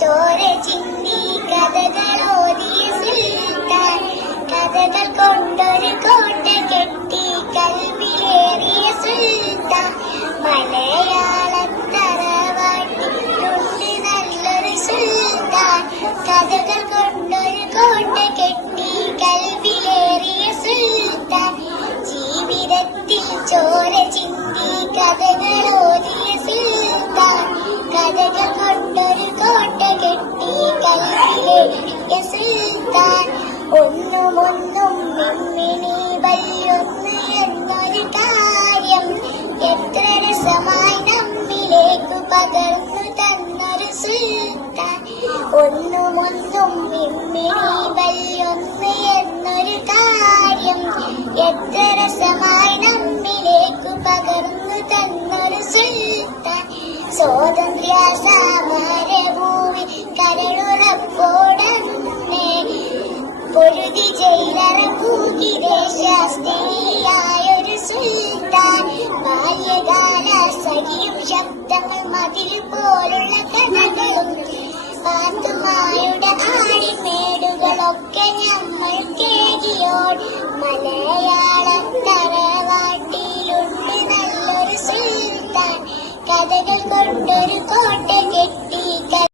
ചോര ചിന്തി കഥകളോതിയ സുൽത്താൻ, കഥകൾ കൊണ്ടൊരു കോട്ട കെട്ടി കൽവിലേറിയ സുൽത്താൻ. മലയാളത്തറവാട്ടിലുണ്ട് നല്ലൊരു സുൽത്താൻ, കഥകൾ കൊണ്ടൊരു കോട്ട കെട്ടി കൽവിലേറിയ സുൽത്താൻ. ജീവിതത്തിൽ ചോര ചിന്തി കഥകളോതിയ സുൽത്താൻ, കഥകൾ കൊണ്ടൊരു കോട്ട കെട്ടി കൽവിലേറിയ സുൽത്താൻ. ഒന്നുമൊന്നും മിമ്മിണി വല്ലൊന്ന് എന്നൊരു കാര്യം എത്ര രസമായി നമ്മിലേക്കു പകർന്നു തന്നൊരു സുൽത്താൻ. ഒന്നുമൊന്നും മിമ്മിണി വല്ലൊന്ന് എന്നൊരു കാര്യം എത്ര രസമായി നമ്മിലേക്കു പകർന്നു തന്നൊരു സുൽത്താൻ. സ്വാതന്ത്ര്യ സമരഭൂമി കരളുറപ്പോടന്നെ പൊരുതി ജയിലറപ്പൂക്കി ദേശാസ്ത്രീയായൊരു സുൽത്താൻ. ബാല്യകാല സഖിയും ശബ്ദങ്ങൾ മതിൽ പോലുള്ള കഥകളും പാത്തുമായുടെ ആടിമേടുകളൊക്കെ നമ്മൾ കേകിയോൾ. മലയാളം തറവാട്ടിലുണ്ട് നല്ലൊരു സുൽത്താൻ, കഥകൾ കൊണ്ടൊരു കോട്ട കെട്ടി